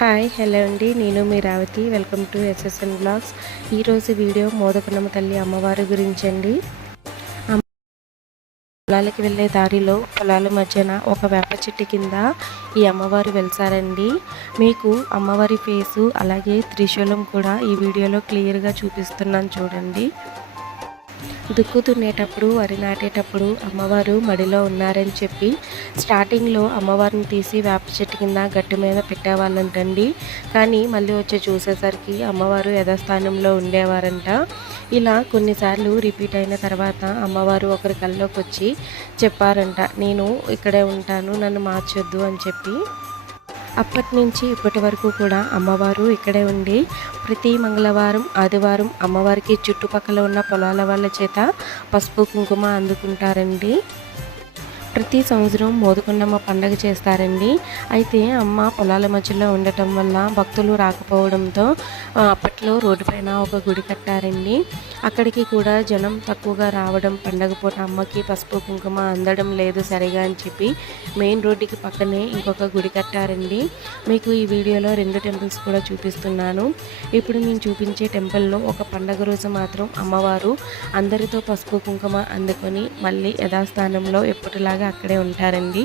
Hi hello అండి. నేను మీ Ravathi. Welcome to SSN blogs. ఈరోజు వీడియో మోదకున్నమ్మ తల్లి అమ్మవారి గురించి అండి. పొలాలకి వెళ్ళే దారిలో పొలాల మధ్యన ఒక వేప చెట్టు కింద ఈ అమ్మవారు వెళ్తారండి మీకు అమ్మవారి ఫేసు అలాగే త్రిశూలం కూడా ఈ వీడియోలో క్లియర్గా చూపిస్తున్నాను చూడండి. దుక్కు దున్నేటప్పుడు వరి నాటేటప్పుడు అమ్మవారు మడిలో ఉన్నారని చెప్పి స్టార్టింగ్లో అమ్మవారిని తీసి వేప చెట్టు కింద గట్టి మీద పెట్టేవాళ్ళంటండి. కానీ మళ్ళీ వచ్చి చూసేసరికి అమ్మవారు యథాస్థానంలో ఉండేవారంట. ఇలా కొన్నిసార్లు రిపీట్ అయిన తర్వాత అమ్మవారు ఒకరి కల్లోకి వచ్చి చెప్పారంట నేను ఇక్కడే ఉంటాను నన్ను మార్చొద్దు అని చెప్పి. అప్పటి నుంచి ఇప్పటి వరకు కూడా అమ్మవారు ఇక్కడే ఉండి ప్రతి మంగళవారం ఆదివారం అమ్మవారికి చుట్టుపక్కల ఉన్న పొలాల వాళ్ళ చేత పసుపు కుంకుమ అందుకుంటారండి. ప్రతి సంవత్సరం మోదుకొండమ్మ పండగ చేస్తారండి. అయితే అమ్మ పొలాల మధ్యలో ఉండటం వల్ల భక్తులు రాకపోవడంతో అప్పట్లో రోడ్డు పైన ఒక గుడి కట్టారండి. అక్కడికి కూడా జనం తక్కువగా రావడం పండగ పూట అమ్మకి పసుపు కుంకుమ అందడం లేదు సరిగా అని చెప్పి మెయిన్ రోడ్డుకి పక్కనే ఇంకొక గుడి కట్టారండి. మీకు ఈ వీడియోలో రెండు టెంపుల్స్ కూడా చూపిస్తున్నాను. ఇప్పుడు నేను చూపించే టెంపుల్లో ఒక పండగ రోజు మాత్రం అమ్మవారు అందరితో పసుపు కుంకుమ అందుకొని మళ్ళీ యథాస్థానంలో ఎప్పటిలాగా అక్కడే ఉంటారండి.